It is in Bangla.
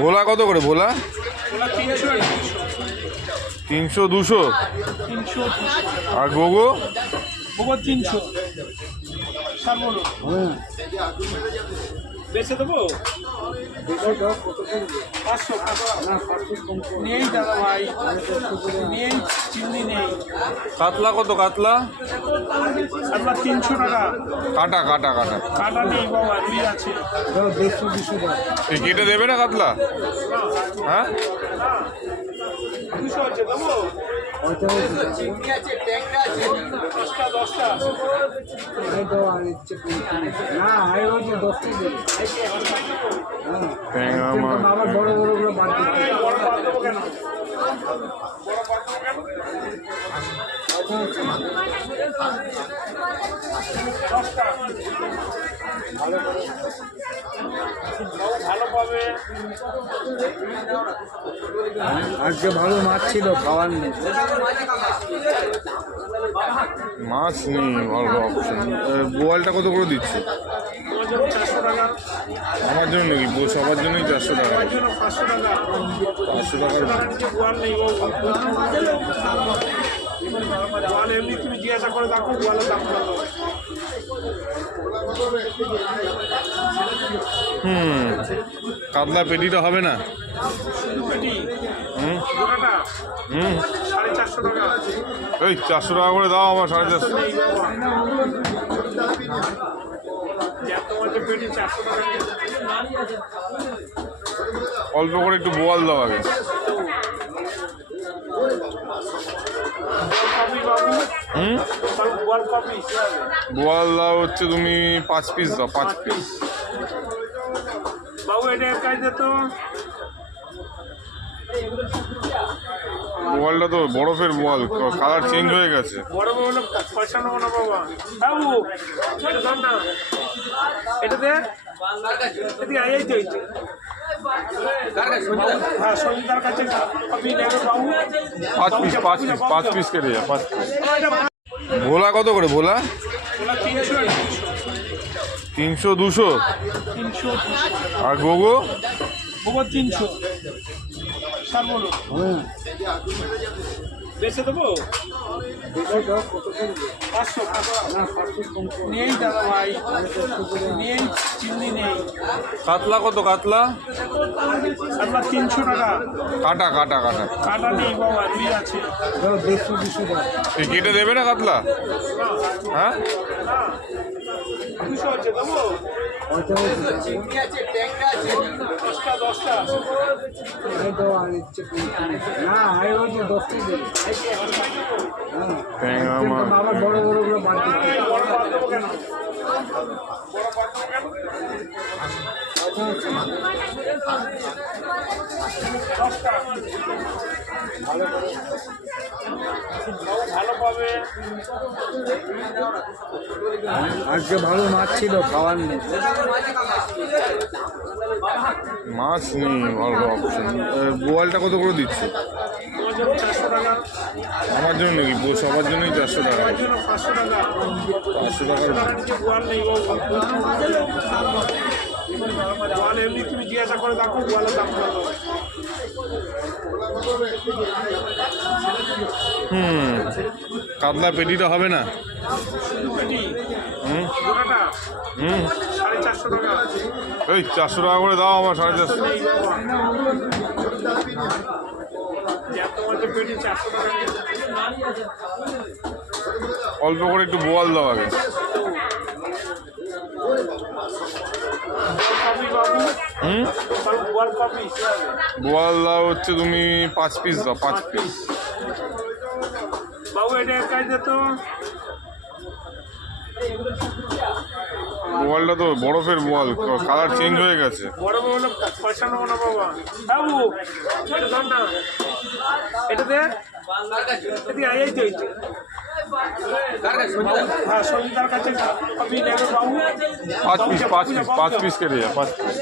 ভোলা কত করে ভোলা? 300 200 আর গোগো? 300 বেঁচে দেবো 500 নেই দাদা ভাই, নেই চিংড়ি নেই। কাতলা কত? কাতলা 300 টাকা। কাটা কাটা কাটা কাটা নেই বাবা, রুই আছে। এই কেটে দেবে না কাতলা? হ্যাঁ 200 আছে দেবো। চিংড়ি আছে, ট্যাংরা আছে 10টা। বড় বড় গুলো ভালো পাবে। আজকে ভালো মাছ ছিল, খাওয়ার নেই। মাছ নেই ভালো অপশন। বোয়ালটা কত করে দিচ্ছে? 400 টাকা। আমার জন্য নাকি? সবার জন্যই 400 টাকা। 500 টাকা। 500 টাকার গোয়াল নেই গোয়াল, এমনি তুমি জিজ্ঞাসা করে দেখো গোয়ালের দাম কত। কাতলা পেটিটা হবে না? পেটি গোটাটা 450 টাকা। এই 400 টাকা করে দাও আমার। 450 পেটি 400 টাকা। অল্প করে একটু বোয়াল দাও আগে। বোয়াল দাও হচ্ছে তুমি 5 পিস দাও। 5 পিস বাবু, এটা কাজ দিত। বোয়ালটা তো বরফের বোয়াল, কালার চেঞ্জ হয়ে গেছে। বরফ হলো পয়সা নেবো না বাবা। বাবু এটা দাম না, এটা দে। এদিকে আইয়াই তো হ্যাঁ, সঙ্গীতার কাছে কপি নেবে বাবু। 5 পিস কেটে যা। 5 পিস। ভোলা কত করে ভোলা? 300 200 আর গোগো? 300 বেঁচে দেবো 500 নেই দাদা ভাই, নেই চিংড়ি নেই। কাতলা কত? কাতলা 300 টাকা। কাটা কাটা কাটা কাটা নেই বাবা, রুই আছে। এই কেটে দেবে না কাতলা? হ্যাঁ 200 আছে দেবো। চিংড়ি আছে, ট্যাংরা আছে 10টা। ট্যাংরা মাছ। বড় বড় গুলো বাদ দিতে। ভালো পাবে। আজকে ভালো মাছ ছিল, খাওয়ার নেই। মাছ নেই ভালো অপশন। বোয়ালটা কত করে দিচ্ছে? 400 টাকা। আমার জন্য নাকি? সবার জন্যই 400 টাকা। 500 টাকা। 500 টাকার গোয়াল নেই গোয়াল, এমনি তুমি জিজ্ঞাসা করে দেখো গোয়ালের দাম কত। কাতলা পেটিটা হবে না? পেটি গোটাটা 450 টাকা। এই 400 টাকা করে দাও আমার। 450 নেই বাবা, পেটি 400 টাকা। অল্প করে একটু বোয়াল দাও আগে। বোয়াল দাও হচ্ছে তুমি 5 পিস দাও। 5 পিস। বাবু এটা কাজ দিত। বোয়ালটা তো বরফের বোয়াল, কালার চেঞ্জ হয়ে গেছে। বরফ হলো পয়সা নেবো না বাবা। বাবু এটা দাম না, এটা দে। এদিকে আইয়াই তো হ্যাঁ, সঙ্গীতার কাছে কপি নেবে বাবু। 5 পিস কেটে যা। 5 পিস।